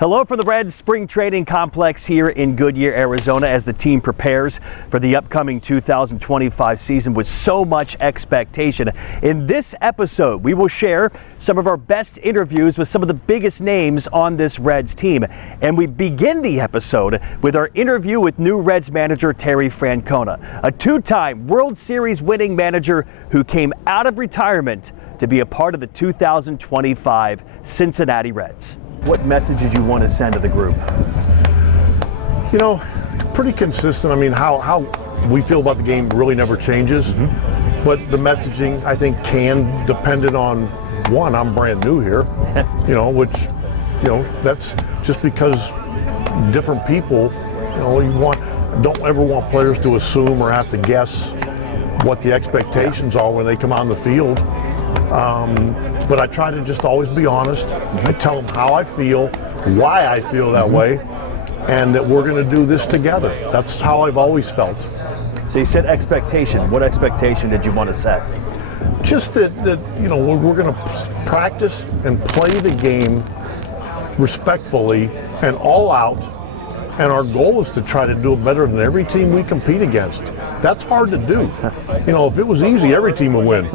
Hello from the Reds Spring Training Complex here in Goodyear, Arizona, as the team prepares for the upcoming 2025 season with so much expectation. In this episode, we will share some of our best interviews with some of the biggest names on this Reds team. And we begin the episode with our interview with new Reds manager Terry Francona, a two-time World Series winning manager who came out of retirement to be a part of the 2025 Cincinnati Reds. What message did you want to send to the group? You know, pretty consistent. I mean, how we feel about the game really never changes. But the messaging, I think, can depend on, one, I'm brand new here, that's just because different people, don't ever want players to assume or have to guess what the expectations are when they come on the field. But I try to just always be honest. I tell them how I feel, why I feel that way, and that we're going to do this together. That's how I've always felt. So you said expectation. What expectation did you want to set? Just that we're going to practice and play the game respectfully and all out. And our goal is to try to do it better than every team we compete against. That's hard to do. If it was easy, every team would win.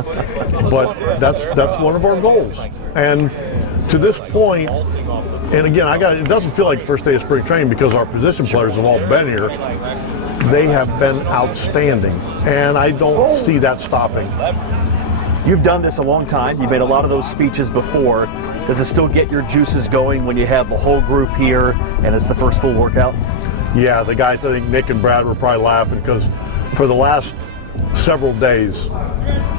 But that's one of our goals. And to this point, and again, it doesn't feel like the first day of spring training because our position players have all been here. They have been outstanding, and I don't see that stopping. You've done this a long time. You've made a lot of those speeches before. Does it still get your juices going when you have the whole group here and it's the first full workout? Yeah, the guys, I think Nick and Brad were probably laughing because for the last several days,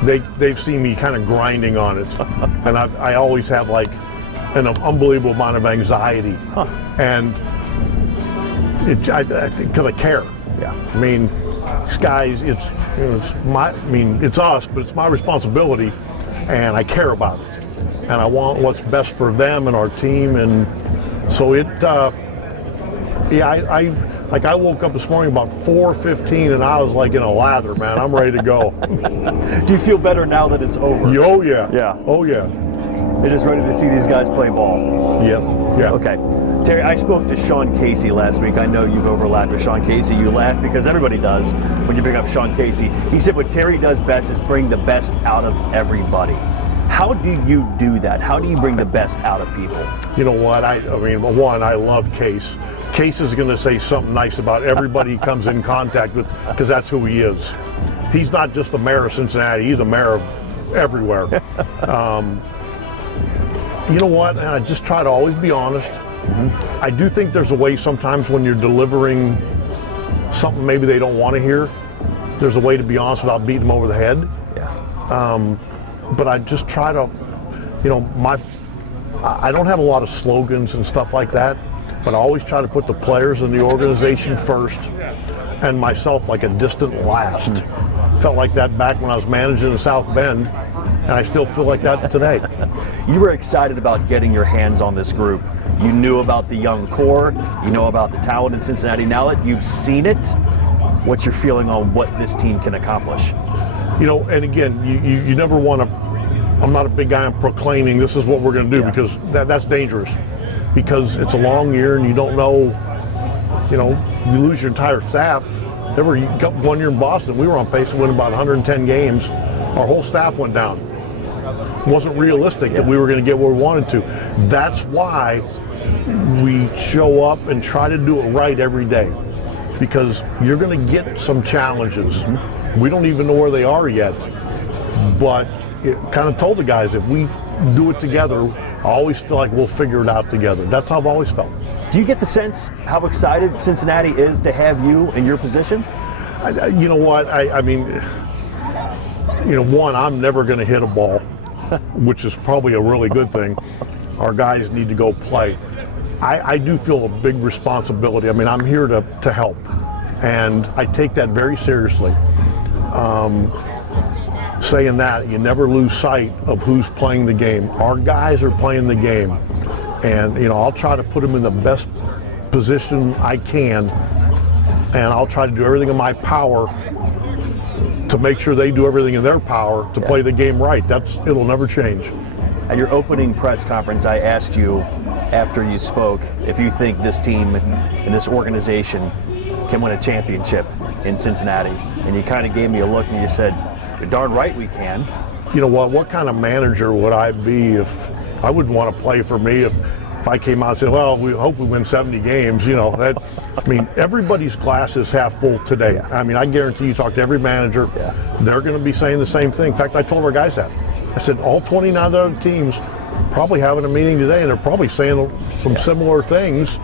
they've seen me kind of grinding on it. And I always have like an unbelievable amount of anxiety. And I think because I care. Yeah. I mean, these guys, it's us, but it's my responsibility, and I care about it. And I want what's best for them and our team, and so I woke up this morning about 4:15, and I was like in a lather, man. I'm ready to go. Do you feel better now that it's over? Oh yeah. Yeah. Oh yeah. They're just ready to see these guys play ball. Yeah. Okay. Terry, I spoke to Sean Casey last week. I know you've overlapped with Sean Casey. You laugh because everybody does when you bring up Sean Casey. He said what Terry does best is bring the best out of everybody. How do you do that? How do you bring the best out of people? You know what? I love Case. Case is going to say something nice about everybody he comes in contact with because that's who he is. He's not just the mayor of Cincinnati. He's the mayor of everywhere. You know what? I just try to always be honest. I do think there's a way sometimes when you're delivering something maybe they don't want to hear, there's a way to be honest without beating them over the head. Yeah. But I just try to, I don't have a lot of slogans and stuff like that, but I always try to put the players in the organization first and myself like a distant last. Felt like that back when I was managing in South Bend, and I still feel like that today. You were excited about getting your hands on this group. You knew about the young core, you know about the talent in Cincinnati. Now that you've seen it, what's your feeling on what this team can accomplish? And again, you never want to, I'm not a big guy on proclaiming this is what we're going to do because that's dangerous. Because it's a long year and you don't know, you lose your entire staff. There were 1 year in Boston, we were on pace to win about 110 games. Our whole staff went down. It wasn't realistic that we were going to get where we wanted to. That's why we show up and try to do it right every day. Because you're going to get some challenges. We don't even know where they are yet, but it kind of told the guys if we do it together, I always feel like we'll figure it out together. That's how I've always felt. Do you get the sense how excited Cincinnati is to have you in your position? You know what? One, I'm never going to hit a ball, which is probably a really good thing. Our guys need to go play. I do feel a big responsibility. I'm here to help, and I take that very seriously. Saying that, you never lose sight of who's playing the game. Our guys are playing the game, and I'll try to put them in the best position I can, and I'll try to do everything in my power to make sure they do everything in their power to play the game right. It'll never change. At your opening press conference, I asked you after you spoke if you think this team and this organization can win a championship in Cincinnati. And you kind of gave me a look and you said, "You're darn right we can." You know what kind of manager would I be if I wouldn't want to play for me if I came out and said, well, we hope we win 70 games, you know, that, I mean, everybody's glass is half full today. Yeah. I mean, I guarantee you talk to every manager, they're going to be saying the same thing. In fact, I told our guys that. I said, all 29 other teams probably having a meeting today, and they're probably saying some similar things.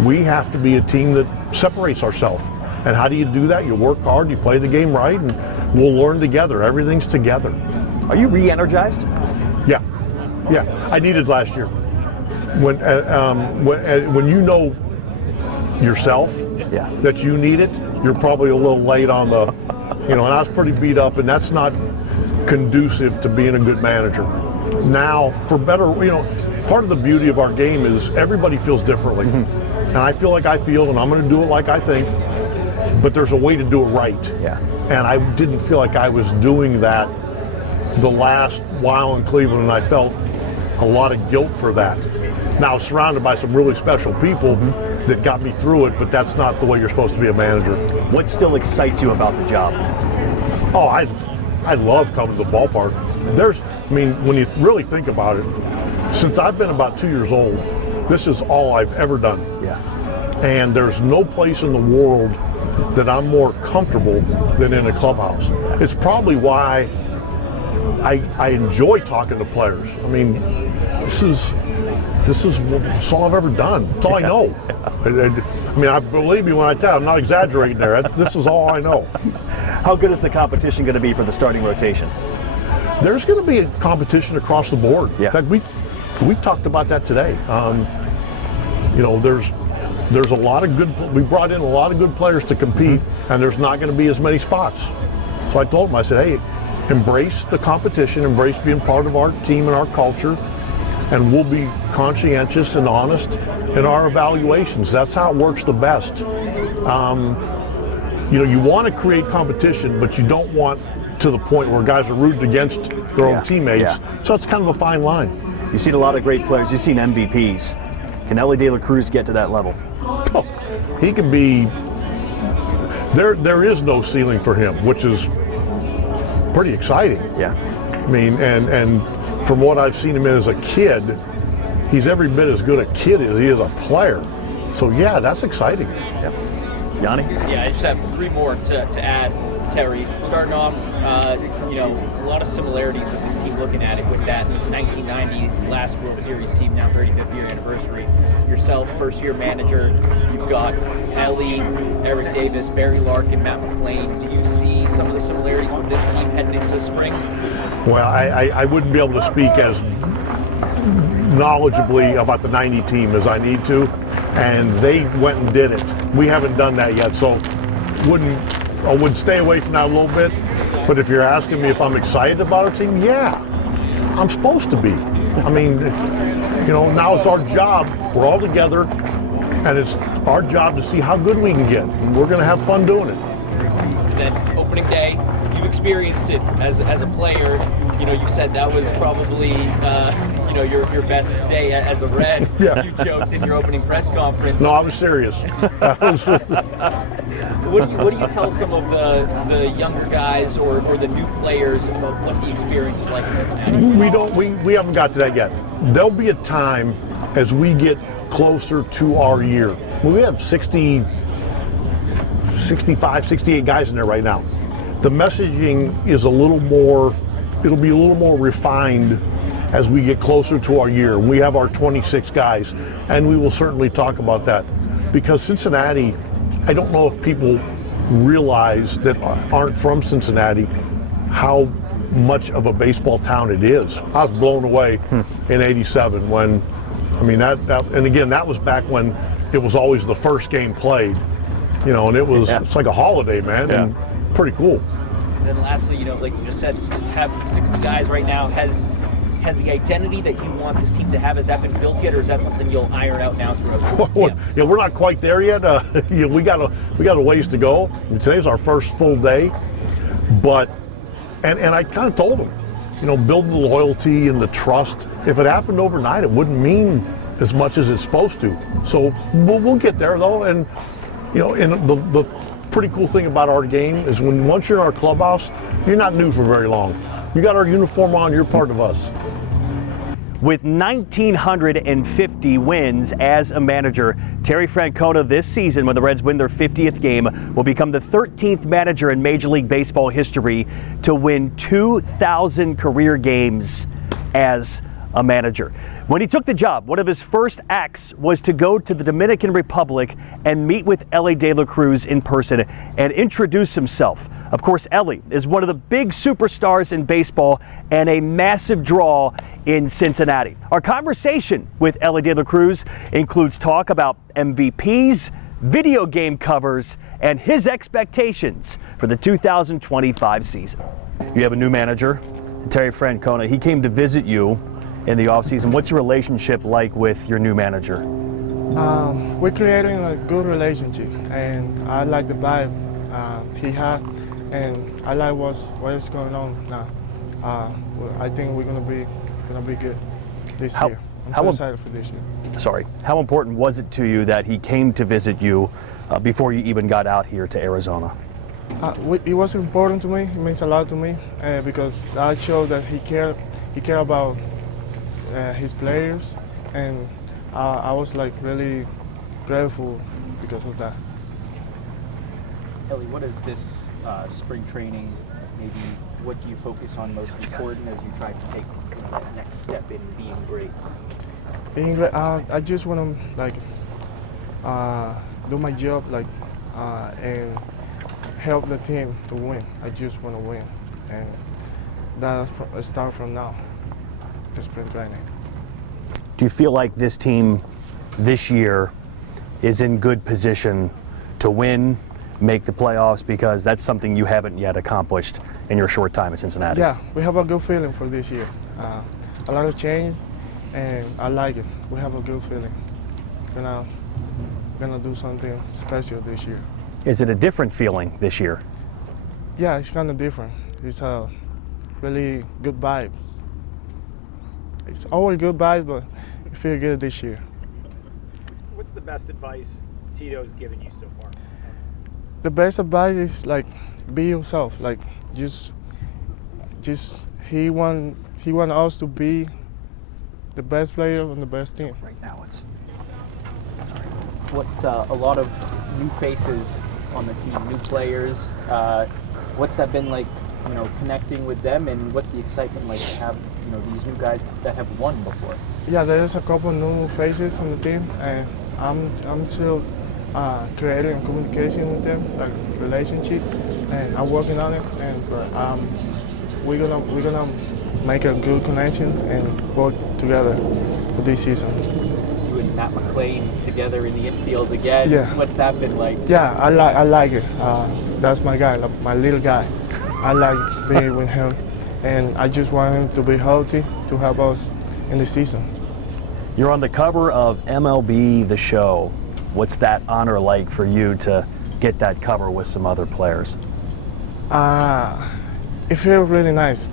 We have to be a team that separates ourselves. And how do you do that? You work hard, you play the game right, and we'll learn together. Everything's together. Are you re-energized? Yeah. I needed last year. When you know yourself that you need it, you're probably a little late on the, you know, and I was pretty beat up, and that's not conducive to being a good manager. Now, for better, you know, part of the beauty of our game is everybody feels differently. And I feel like I feel, and I'm going to do it like I think, but there's a way to do it right. Yeah. And I didn't feel like I was doing that the last while in Cleveland, and I felt a lot of guilt for that. Now, surrounded by some really special people that got me through it, but that's not the way you're supposed to be a manager. What still excites you about the job? Oh, I love coming to the ballpark. I mean, when you really think about it, since I've been about 2 years old, this is all I've ever done. Yeah. And there's no place in the world that I'm more comfortable than in a clubhouse. It's probably why I enjoy talking to players. I mean, this is all I've ever done. It's all I know. I mean, I believe me when I tell you, I'm not exaggerating there. This is all I know. How good is the competition going to be for the starting rotation? There's going to be a competition across the board. Yeah. In fact, we talked about that today. You know, there's a lot of good. We brought in a lot of good players to compete, and there's not going to be as many spots. So I told them, I said, hey, embrace the competition, embrace being part of our team and our culture, and we'll be conscientious and honest in our evaluations. That's how it works the best. You know, you want to create competition, but you don't want to the point where guys are rooting against their own teammates. Yeah. So it's kind of a fine line. You've seen a lot of great players. You've seen MVPs. Can Elly De La Cruz get to that level? Oh, he can be. There is no ceiling for him, which is pretty exciting. Yeah. I mean, and from what I've seen him in as a kid, he's every bit as good a kid as he is a player. So yeah, that's exciting. Yep. Yanni? Yeah, I just have three more to add, Terry. Starting off, you know, a lot of similarities with this team looking at it with that 1990 last World Series team, now 35th year anniversary. Yourself, first year manager, you've got Elly, Eric Davis, Barry Larkin, Matt McLain. Do you see some of the similarities with this team heading into spring? Well, I wouldn't be able to speak as knowledgeably about the 90 team as I need to, and they went and did it. We haven't done that yet, so I would stay away from that a little bit. But if you're asking me if I'm excited about our team, yeah, I'm supposed to be. I mean, you know, now it's our job. We're all together, and it's our job to see how good we can get. And we're going to have fun doing it. And then opening day, you experienced it as a player. You know, you said that was probably you know, your best day as a Red. Yeah. You joked in your opening press conference. No, I was serious. What do you tell some of the younger guys or the new players about what the experience is like in Cincinnati? We haven't got to that yet. There'll be a time as we get closer to our year. Well, we have 60, 65, 68 guys in there right now. The messaging is it'll be a little more refined as we get closer to our year. We have our 26 guys, and we will certainly talk about that. Because Cincinnati, I don't know if people realize that aren't from Cincinnati how much of a baseball town it is. I was blown away in '87 when, I mean, that and again, that was back when it was always the first game played, you know, and it's like a holiday, man, and pretty cool. And then lastly, you know, like you just said, have 60 guys right now. Has the identity that you want this team to have, has that been built yet, or is that something you'll iron out now throughout? Yeah, we're not quite there yet. Yeah, we got a ways to go. And today's our first full day, but and I kind of told them, you know, building the loyalty and the trust. If it happened overnight, it wouldn't mean as much as it's supposed to. So we'll get there though. And and the pretty cool thing about our game is once you're in our clubhouse, you're not new for very long. You got our uniform on, you're part of us. With 1,950 wins as a manager, Terry Francona this season, when the Reds win their 50th game, will become the 13th manager in Major League Baseball history to win 2,000 career games as a manager. When he took the job, one of his first acts was to go to the Dominican Republic and meet with Elly De La Cruz in person and introduce himself. Of course, Elly is one of the big superstars in baseball and a massive draw in Cincinnati. Our conversation with Elly De La Cruz includes talk about MVPs, video game covers, and his expectations for the 2025 season. You have a new manager, Terry Francona. He came to visit you in the offseason. What's your relationship like with your new manager? We're creating a good relationship, and I like the vibe he had, and I like what's going on now. I think we're gonna be good this year. I'm so excited for this year. Sorry, how important was it to you that he came to visit you before you even got out here to Arizona? It was important to me. It means a lot to me because that showed that he cared about his players, and I was like really grateful because of that. Elly, what is this spring training? Maybe what do you focus on most important as you try to take that next step in being great? Being great, I just want to do my job and help the team to win. I just want to win, and that start from now. The spring training. Do you feel like this team this year is in good position to win, make the playoffs, because that's something you haven't yet accomplished in your short time at Cincinnati? Yeah, we have a good feeling for this year. A lot of change, and I like it. We have a good feeling. Gonna do something special this year. Is it a different feeling this year? Yeah, it's kind of different. It's a really good vibes. It's always good vibes, but I feel good this year. What's the best advice Tito's given you so far? The best advice is be yourself. Just he want us to be the best player on the best team. Right now it's. What's a lot of new faces on the team, new players. What's that been like? Connecting with them, and what's the excitement like to have these new guys that have won before? Yeah, there's a couple new faces on the team, and I'm still creating communication with them, relationship, and I'm working on it. And we're gonna make a good connection and work together for this season. You and Matt McLain together in the infield again. Yeah. What's that been like? Yeah, I like it. That's my guy, my little guy. I like being with him, and I just want him to be healthy to help us in the season. You're on the cover of MLB The Show. What's that honor like for you to get that cover with some other players? It feels really nice.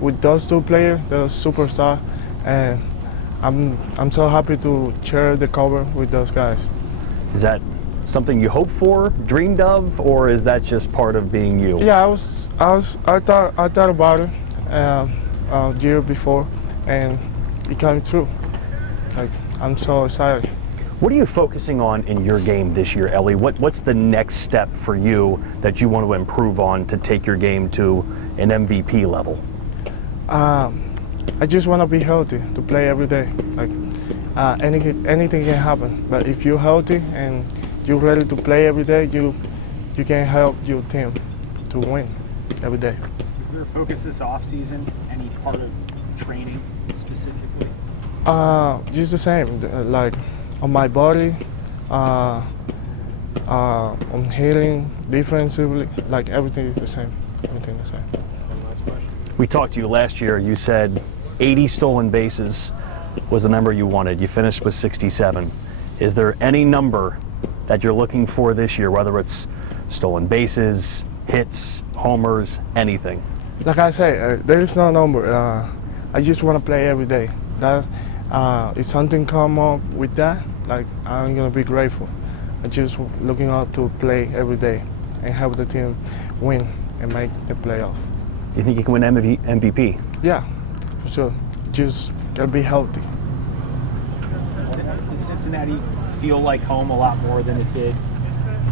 With those two players, they're superstars, and I'm so happy to share the cover with those guys. Is that something you hoped for, dreamed of, or is that just part of being you? Yeah, I thought about it a year before, and it came true. I'm so excited. What are you focusing on in your game this year, Elly? What's the next step for you that you want to improve on to take your game to an MVP level? I just want to be healthy to play every day. Anything can happen, but if you're healthy and you're ready to play every day, you can help your team to win every day. Is there a focus this offseason? Any part of training specifically? Just the same, on my body, on healing, defensively, everything is the same. Everything the same. One last question. We talked to you last year. You said 80 stolen bases was the number you wanted. You finished with 67. Is there any number that you're looking for this year, whether it's stolen bases, hits, homers, anything? Like I say, there is no number. I just want to play every day. if something come up with that, like I'm gonna be grateful. I'm just looking out to play every day and help the team win and make the playoff. Do you think you can win MVP? Yeah, for sure. Just gotta be healthy. Does Cincinnati feel like home a lot more than it did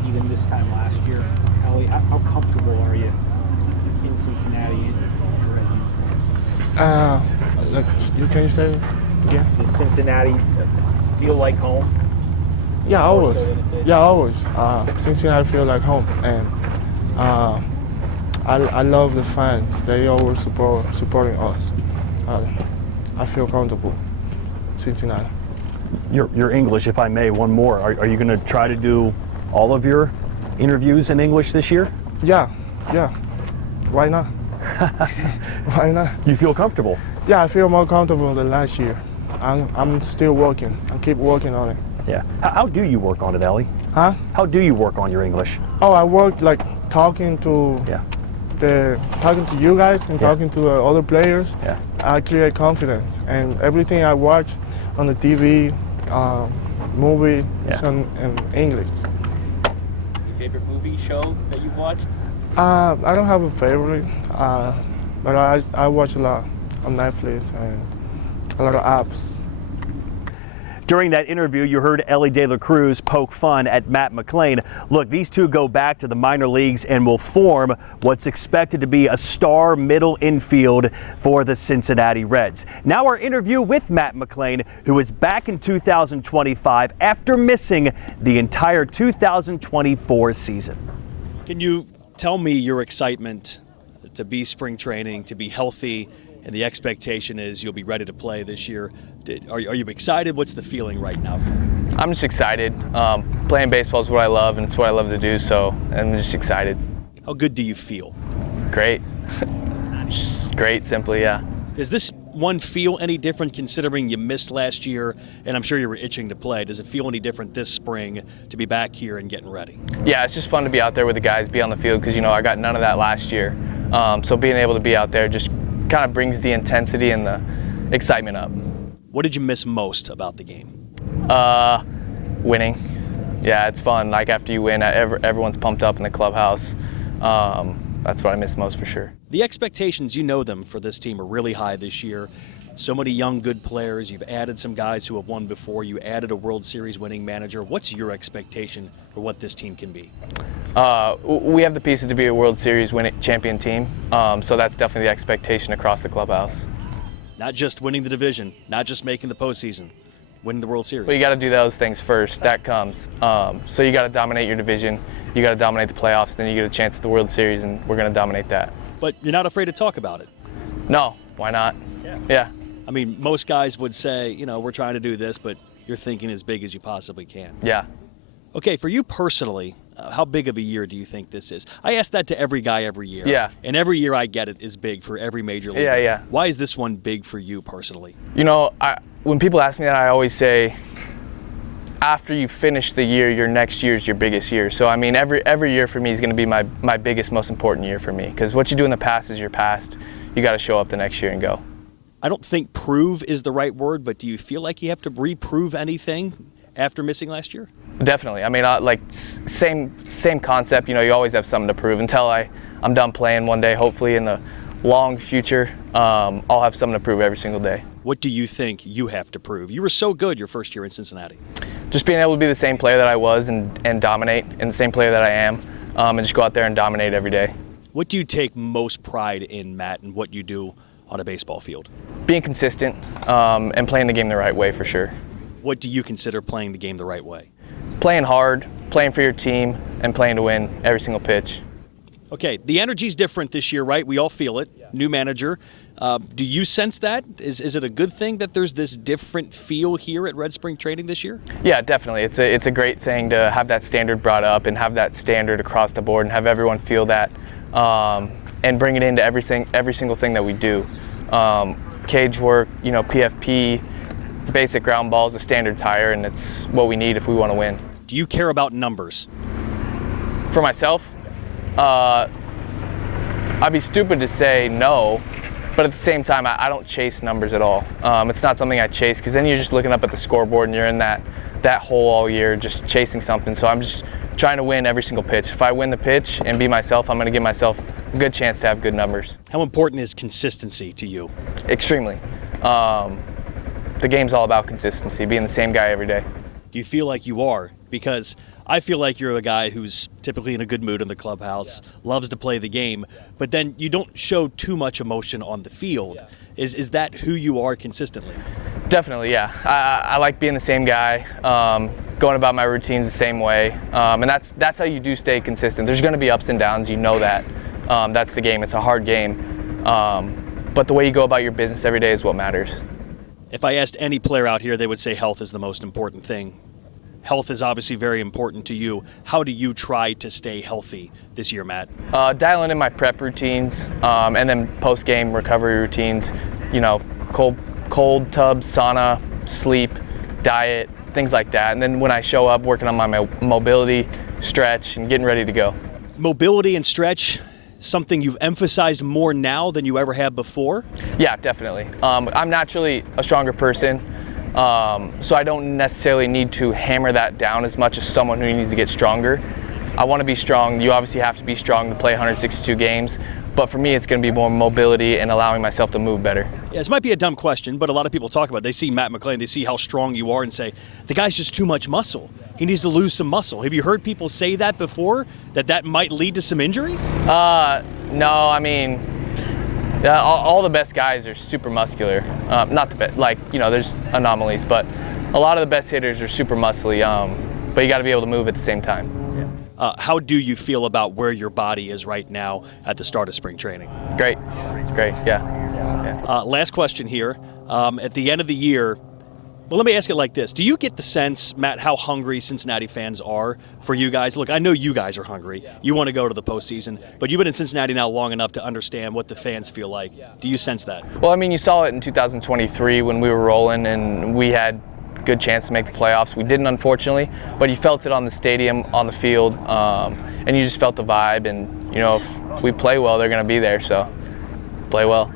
even this time last year? Elly, how comfortable are you in Cincinnati? Can you say it again? Does Cincinnati feel like home? Yeah, More always. so than it did? Yeah, always. Cincinnati feel like home, and I love the fans. They always supporting us. I feel comfortable, Cincinnati. Your English, if I may, one more. Are you going to try to do all of your interviews in English this year? Yeah. Why not? Why not? You feel comfortable? Yeah, I feel more comfortable than last year. I'm still working. I keep working on it. Yeah. How do you work on it, Elly? Huh? How do you work on your English? Oh, I work like talking to you guys and talking to other players. Yeah. I create confidence, and everything I watch on the TV, movie is in English. Your favorite movie show that you've watched? I don't have a favorite, but I watch a lot on Netflix and a lot of apps. During that interview, you heard Elly De La Cruz poke fun at Matt McLain. Look, these two go back to the minor leagues and will form what's expected to be a star middle infield for the Cincinnati Reds. Now our interview with Matt McLain, who is back in 2025 after missing the entire 2024 season. Can you tell me your excitement to be spring training, to be healthy, and the expectation is you'll be ready to play this year? Are you excited? What's the feeling right now? I'm just excited. Playing baseball is what I love, and it's what I love to do, so I'm just excited. How good do you feel? Great. Just great, simply, yeah. Does this one feel any different considering you missed last year, and I'm sure you were itching to play? Does it feel any different this spring to be back here and getting ready? Yeah, it's just fun to be out there with the guys, be on the field, because, I got none of that last year. So being able to be out there just kind of brings the intensity and the excitement up. What did you miss most about the game? Winning. Yeah, it's fun. Like after you win, everyone's pumped up in the clubhouse. That's what I miss most for sure. The expectations, you know them, for this team are really high this year. So many young, good players. You've added some guys who have won before. You added a World Series winning manager. What's your expectation for what this team can be? We have the pieces to be a World Series winning champion team. So that's definitely the expectation across the clubhouse. Not just winning the division, not just making the postseason, winning the World Series. Well, you got to do those things first. That comes. So you got to dominate your division. You got to dominate the playoffs. Then you get a chance at the World Series, and we're going to dominate that. But you're not afraid to talk about it? No. Why not? Yeah. I mean, most guys would say, we're trying to do this, but you're thinking as big as you possibly can. Yeah. Okay, for you personally, how big of a year do you think this is? I ask that to every guy every year. Yeah. And every year I get it is big for every major league. Yeah. Why is this one big for you personally? When people ask me that, I always say, after you finish the year, your next year is your biggest year. So, I mean, every year for me is going to be my biggest, most important year for me. Because what you do in the past is your past. You got to show up the next year and go. I don't think prove is the right word, but do you feel like you have to reprove anything after missing last year? Definitely. I mean, same concept. You always have something to prove. Until I'm done playing one day, hopefully in the long future, I'll have something to prove every single day. What do you think you have to prove? You were so good your first year in Cincinnati. Just being able to be the same player that I was and dominate, and the same player that I am, and just go out there and dominate every day. What do you take most pride in, Matt, and what you do on a baseball field? Being consistent and playing the game the right way for sure. What do you consider playing the game the right way? Playing hard, playing for your team, and playing to win every single pitch. Okay, the energy's different this year, right? We all feel it. Yeah. New manager. Do you sense that? Is it a good thing that there's this different feel here at Red Spring Training this year? Yeah, definitely. It's a great thing to have that standard brought up and have that standard across the board and have everyone feel that and bring it into every single thing that we do. Cage work, PFP, basic ground balls, the standard's higher, and it's what we need if we want to win. Do you care about numbers? For myself, I'd be stupid to say no, But at the same time, I don't chase numbers at all. It's not something I chase, because then you're just looking up at the scoreboard and you're in that hole all year just chasing something. So I'm just trying to win every single pitch. If I win the pitch and be myself, I'm going to give myself a good chance to have good numbers. How important is consistency to you? Extremely. The game's all about consistency, being the same guy every day. Do you feel like you are? Because I feel like you're a guy who's typically in a good mood in the clubhouse, loves to play the game, but then you don't show too much emotion on the field. Is that who you are consistently? Definitely, yeah. I like being the same guy, going about my routines the same way, and that's how you do stay consistent. There's going to be ups and downs, you know that. That's the game. It's a hard game, but the way you go about your business every day is what matters. If I asked any player out here, they would say health is the most important thing. Health is obviously very important to you. How do you try to stay healthy this year, Matt? Dialing in my prep routines, and then post-game recovery routines. You know, cold tubs, sauna, sleep, diet, things like that. And then when I show up, working on my mobility, stretch, and getting ready to go. Mobility and stretch, something you've emphasized more now than you ever have before? Yeah, definitely. I'm naturally a stronger person, so I don't necessarily need to hammer that down as much as someone who needs to get stronger. I want to be strong. You obviously have to be strong to play 162 games, but for me it's going to be more mobility and allowing myself to move better. Yeah, this might be a dumb question, but a lot of people talk about it. They see Matt McLain, they see how strong you are and say, the guy's just too much muscle. He needs to lose some muscle. Have you heard people say that before, that might lead to some injuries? No, I mean, all the best guys are super muscular. Not the best, like, you know, there's anomalies, but a lot of the best hitters are super muscly, but you got to be able to move at the same time. How do you feel about where your body is right now at the start of spring training? Great, yeah. Last question here. At the end of the year, well, let me ask it like this. Do you get the sense, Matt, how hungry Cincinnati fans are for you guys? Look, I know you guys are hungry. You want to go to the postseason, but you've been in Cincinnati now long enough to understand what the fans feel like. Do you sense that? Well, I mean, you saw it in 2023 when we were rolling and we had good chance to make the playoffs. We didn't, unfortunately, but you felt it on the stadium, on the field, and you just felt the vibe. And, you know, if we play well, they're going to be there, so play well.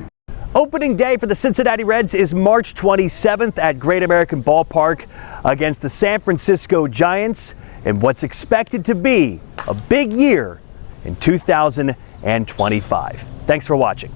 Opening day for the Cincinnati Reds is March 27th at Great American Ballpark against the San Francisco Giants in what's expected to be a big year in 2025. Thanks for watching.